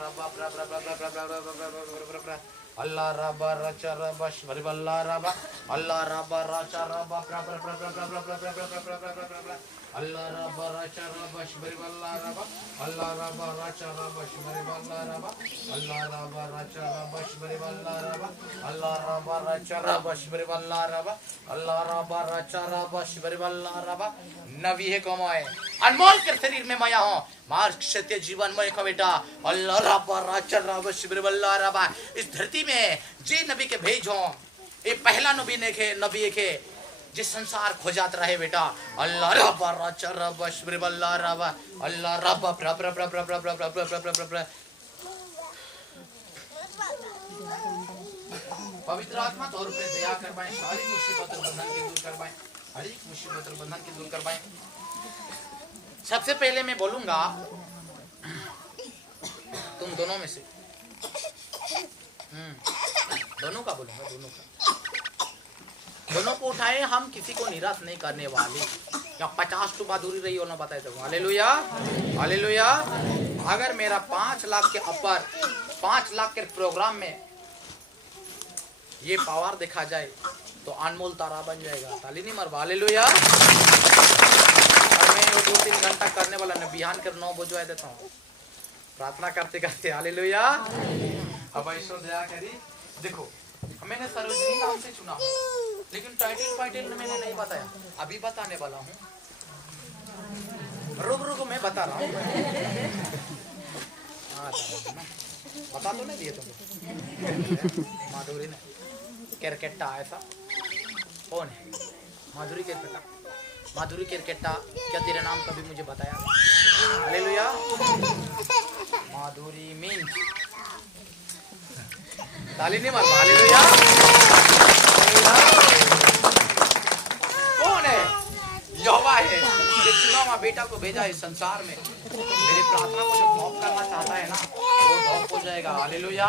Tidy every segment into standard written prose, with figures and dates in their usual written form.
रबा प्रा प्रा प्रा प्रा प्रा प्रा प्रा प्रा प्रा अल्लाह रबा रचा रबा शबरी अल्लाह रबा रचा रबा प्रा प्रा प्रा प्रा प्रा प्रा प्रा प्रा प्रा प्रा प्रा प्रा प्रा अल्लाह रबा रचा रबा शबरी अल्लाह रबा रचा रबा शबरी अल्लाह रबा रचा रबा शबरी अल्लाह रबा रचा रबा शबरी अल्लाह रचा रबा शबरी अल्लाह नबी है कमाए अनमोल के शरीर में माया हो मार्ग सत्य जीवन में को बेटा अल्लाह रबा रचा रबा शबरी अल्लाह इस धरती में जे नबी के भेजो ये पहला नबी ने के नबी के जिस संसार खोजात रहे बेटा अल्लाह रब्बा रचा रब्बा शबरी अल्लाह रब्बा प्र प्र प्र प्र प्र प्र प्र प्र प्र प्र प्र पवित्र आत्मा तौर पे दया कर पाए सारी मुसीबत और बंधन के दूर कर पाए हर एक मुसीबत और बंधन के दूर कर पाए। सबसे पहले मैं बोलूंगा तुम दोनों में से दोनों का बोलूंगा दोनों को उठाए। हम किसी को निराश नहीं करने वाले या 50 टुबा दूरी रही हो ना बताए तो हालेलुया हालेलुया। अगर मेरा 5 लाख के ऊपर 5 लाख के प्रोग्राम में ये पावर देखा जाए तो अनमोल तारा बन जाएगा। ताली नहीं मरवा हालेलुया। और मैं 2-3 घंटा करने वाला न बिहान कर 9 बजे देता हूँ प्रार्थना करते करते हालेलुया। अब ईश्वर दया करी। देखो मैंने सरोजनी नाम से चुना लेकिन टाइटल मैंने नहीं बताया अभी बताने वाला हूँ। रुक मैं बता रहा हूँ। बता तो नहीं दिए तुम माधुरी ने केरकेटा ऐसा कौन है माधुरी केरकेटा क्या तेरा नाम कभी मुझे बताया हालेलुया। माधुरी मीन्स ताली नहीं मार हालेलुया। कौन है यहोवा है जिसने बेटा को भेजा इस संसार में। मेरी प्रार्थना को जो ड्रॉप करना चाहता है ना वो ड्रॉप हो जाएगा हालेलुया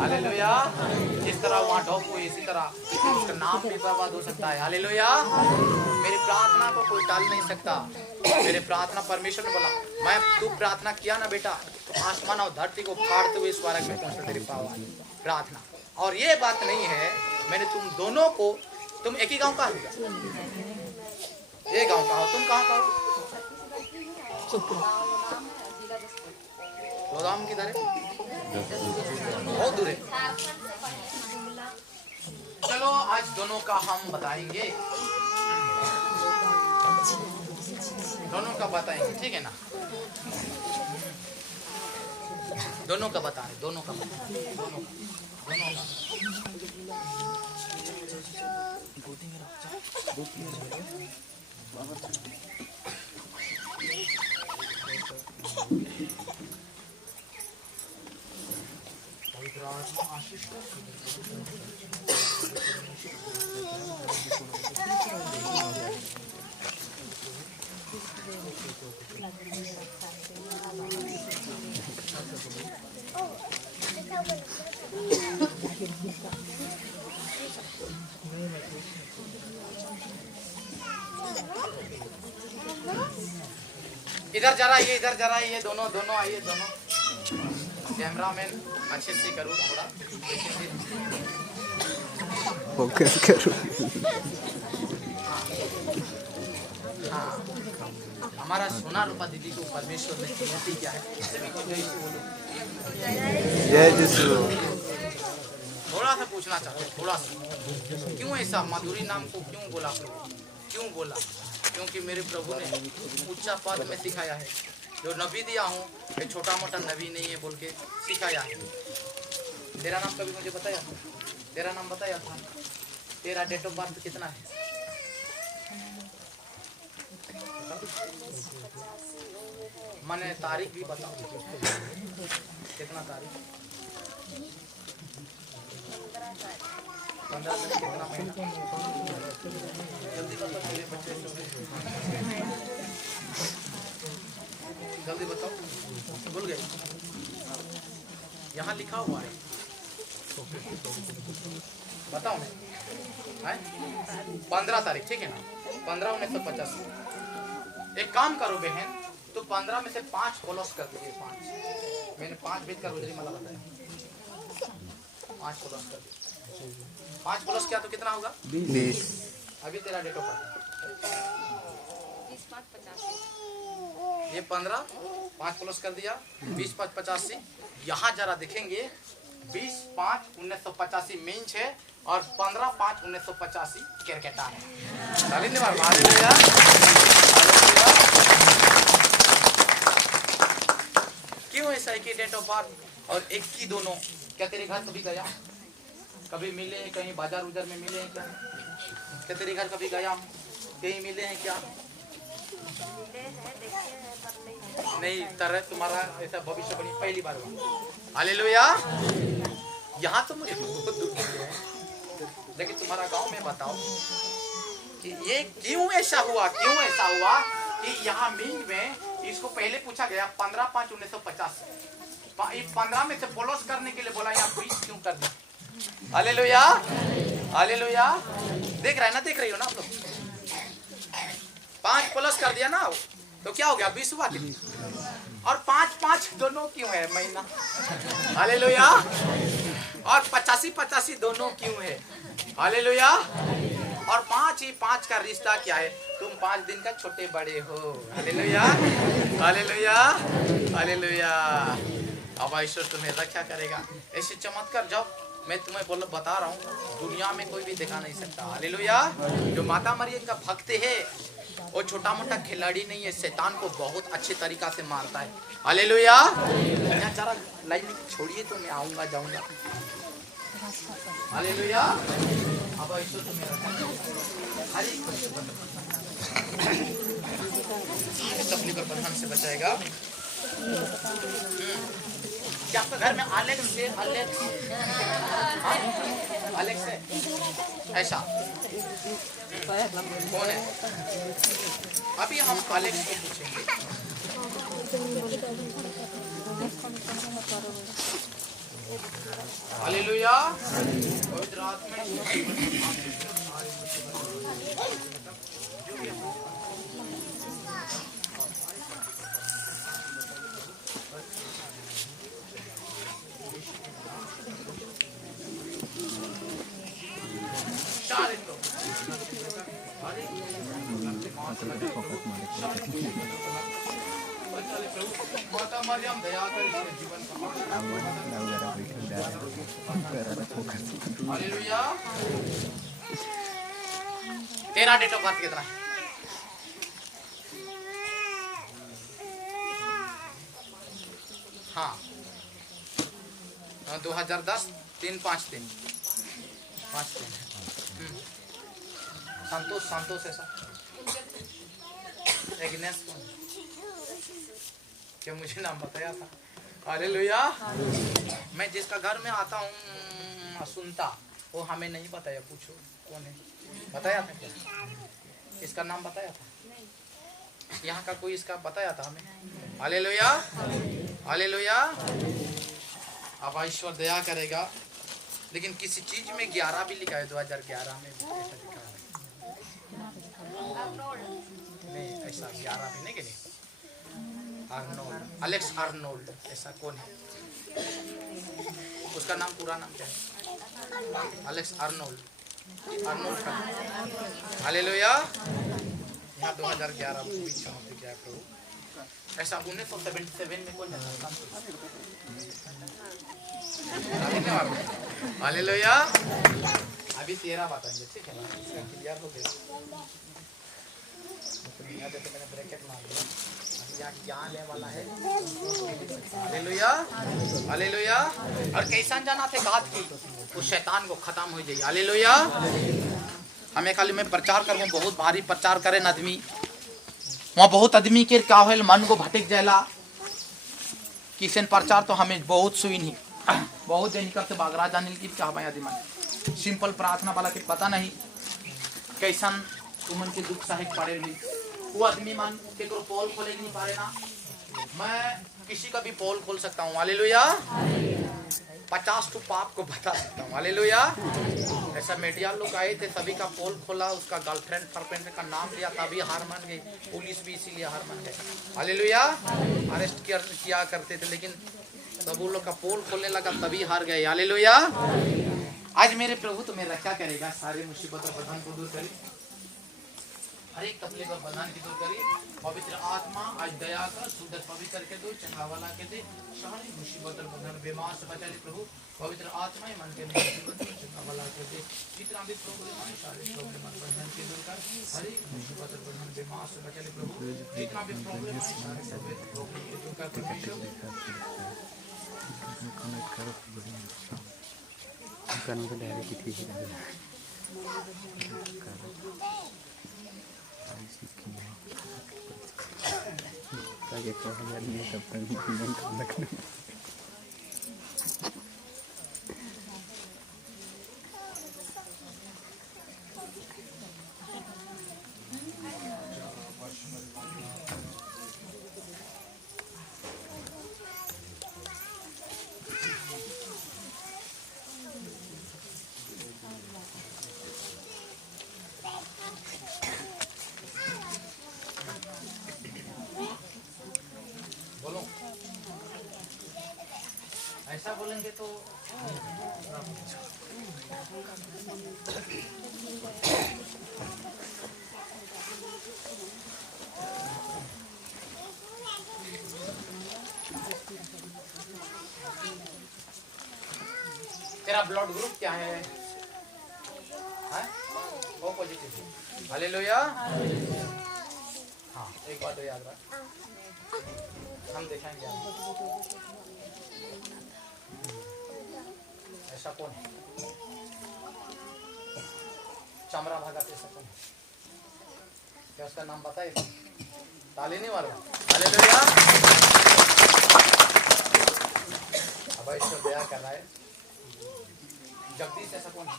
हालेलुया। जिस तरह वहाँ ड्रॉप हुई इसी तरह उसका नाम भी बर्बाद हो सकता है हालेलुया। मेरी प्रार्थना को कोई टाल नहीं सकता। मेरे प्रार्थना परमेश्वर ने बोला मैं तू प्रार्थना किया ना बेटा तो आसमान और धरती को फाड़ते हुए स्वर्ग में पहुंचा तेरी प्रार्थना। और ये बात नहीं है मैंने तुम दोनों को तुम एक ही गांव का हो ये गांव का हो तुम कहाँ का हो लोधाम किधर है बहुत दूर है। चलो आज दोनों का हम बताएंगे दोनों का बताएंगे ठीक है ना। दोनों का बता रहे दोनों का आशीष इधर जरा ये दोनों आइए दोनों। कैमरामैन अच्छे से करो थोड़ा फोकस करो। हाँ हमारा सोना रूपा दीदी को परमेश्वर ने चुनौती क्या है जय यीशु। थोड़ा सा पूछना चाहते थोड़ा सा क्यों ऐसा माधुरी नाम को क्यों बोला क्योंकि मेरे प्रभु ने उच्चा पद में सिखाया है जो नबी दिया हूँ ये छोटा मोटा नबी नहीं है बोल के सिखाया है। तेरा नाम कभी मुझे बताया तेरा नाम बताया था तेरा डेट ऑफ बर्थ कितना है मैंने तारीख भी बताओ कितना तारीख 15 दिन कितना महीना जल्दी बताओ मेरे बच्चे जल्दी बताओ भूल गए यहाँ लिखा हुआ है बताओ मैं 15 तारीख ठीक है ना 15/1985। एक काम करो बहन तो 15 में से 5 प्लस कर दीजिए 5 मैंने 5 बीत का रोजरी मला बताया, 5 प्लस कर दिया, 5 प्लस क्या तो कितना होगा 20। अभी तेरा डेट ऑफ बर्थ ये 15, 5 प्लस कर दिया 20 5 85। यहाँ जरा देखेंगे 20 5 1985 मीन्स है और 15 5 1985 केरकेटा है। हालेलुया। क्यों ऐसा है कि डेट ऑफ बर्थ और एक की दोनों? क्या तेरे घर कभी गया, कभी मिले हैं कहीं बाजार उजार में मिले हैं क्या? क्या तेरे घर कभी गया कहीं मिले हैं क्या? नहीं तरह तुम्हारा ऐसा भविष्य बनी पहली बार हुआ। हालेलुया। यहाँ तो मुझे बहुत दुख है, लेकिन तुम्हारा गांव में बताओ कि ये क्यों ऐसा हुआ कि यहाँ मीन में इसको पहले पूछा गया 15 5 1950 15 में से प्लस करने के लिए बोला यहाँ 20 क्यों कर दिया? हालेलुया। हालेलुया। देख रही हो ना आप लोग? 5 प्लस कर दिया ना तो क्या हो गया 20 हुआ और 5 5 दोनों क्यों है महीना? हालेलुया। और 85 85 दोनों क्यों है? हालेलुया। और 5 ही 5 का रिश्ता क्या है? तुम 5 दिन का छोटे बड़े हो। हालेलुया। हालेलुया। हालेलुया। अब ईश्वर तुम्हें रक्षा करेगा। ऐसे चमत्कार जब मैं तुम्हें बता रहा हूँ दुनिया में कोई भी दिखा नहीं सकता। हालेलुया। जो माता मरियम का भक्त है वो छोटा मोटा खिलाड़ी नहीं है, शैतान को बहुत अच्छे तरीका से मारता है। हालेलुया। यहाँ जरा लाइन छोड़िए तो मैं आऊंगा जाऊंगा। हालेलुया। अब ईश्वर तुम्हें तकलीफ और बंधन से बचाएगा। क्या आपका घर में अलेक्स है ऐसा कौन है? अभी हम अलेक्स को पूछेंगे। हालेलुया। पवित्र आत्मा माता मरियम दया कर इसके जीवन का। हालेलुया। तेरा डेट ऑफ बर्थ कितना है? हाँ 2010 3-5 संतोष ऐसा एग्नेस कौन? क्या मुझे नाम बताया था? हालेलुया। मैं जिसका घर में आता हूँ सुनता वो हमें नहीं बताया, पूछो कौन है? बताया था क्या? इसका नाम बताया था? यहाँ का कोई इसका बताया था हमें? हालेलुया। हालेलुया। अब ईश्वर दया करेगा। लेकिन किसी चीज में 11 भी लिखा है 2011 में ऐसा लिखा है नहीं, ऐसा 11 भी नहीं गिने। आर्नोल्ड, अलेक्स आर्नोल्ड ऐसा कौन है? उसका नाम पूरा नाम क्या है? अलेक्स आर्नोल्ड का। हालेलुया। यहाँ 2011 भी समाप्त किया प्रभु। ऐसा 1977 में कौन जाता? हालेलुया। अभी 13 बताएंगे, ठीक है ना? इसका क्लियर हो गया। यहाँ देखो मैंने ब्रैकेट मार दिया। यहाँ क्या आने वाला है? हालेलुया। हालेलुया। और कैसा जाना थे गात की उस शैतान को खत्म हो जाए। हालेलुया। हमें खाली मैं प्रचार करूँ बहुत भारी प्रचार करें आदमी वहाँ बहुत आदमी के क्या होल मन को भटक जाएला किसन प्रचार तो हमें बहुत सुई नहीं बहुत दिन से बागरा जाने की क्या भाई आदमी सिंपल प्रार्थना वाला के पता नहीं कैसन तुमन के दुख सहे पड़े नहीं वो आदमी मान के को पोल खोले नहीं पारे ना मैं किसी का भी पोल खोल सकता हूँ। हालेलुया। 50 तो पाप को बता सकता हूँ। हालेलुया। ऐसा मीडिया लोग आए थे सभी का पोल खोला उसका गर्लफ्रेंड फर्फ्रेंड का नाम लिया तभी हार मान गई पुलिस भी इसीलिए हार मान गई। हालेलुया। अरेस्ट किया करते थे लेकिन तब वो लोग का पोल खोलने लगा, तभी हार गए। हालेलुया। आज मेरे प्रभु तो मेरा क्या करेगा, सारे मुसीबत और बंधन को दूर करी, हर एक तकलीफ और बंधन की दूर करी। पवित्र आत्मा आज दया कर, शुद्ध पवित्र करके दो, चंगा वाला के दे, सारी मुसीबत और बंधन बीमार से बचा ले प्रभु। पवित्र आत्मा ही मन के मुसीबत और चंगा वाला के दे, जितना भी प्रॉब्लम है सारे प्रॉब्लम और बंधन की दूर कर, हर एक मुसीबत और बंधन बीमार से बचा ले प्रभु। जितना भी प्रॉब्लम है सारे प्रॉब्लम की दूर कर परमेश्वर। बोलो, ऐसा बोलेंगे तो तेरा ब्लड ग्रुप क्या है? O positive. हालेलुया। हाँ, एक बात तो याद रख, हम देखेंगे ऐसा कौन है चमड़ा भागा ऐसा कौन है? क्या उसका नाम बताए? ताली नहीं मारो। हालेलुया। अब इसको दया कर रहा है जगदीश, ऐसा कौन है?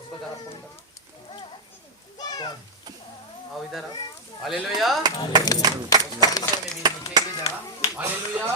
उसको जरा फोन करो। कौन? आओ इधर आओ। हालेलुया। उसका विषय में भी लिखेंगे जरा। हालेलुया।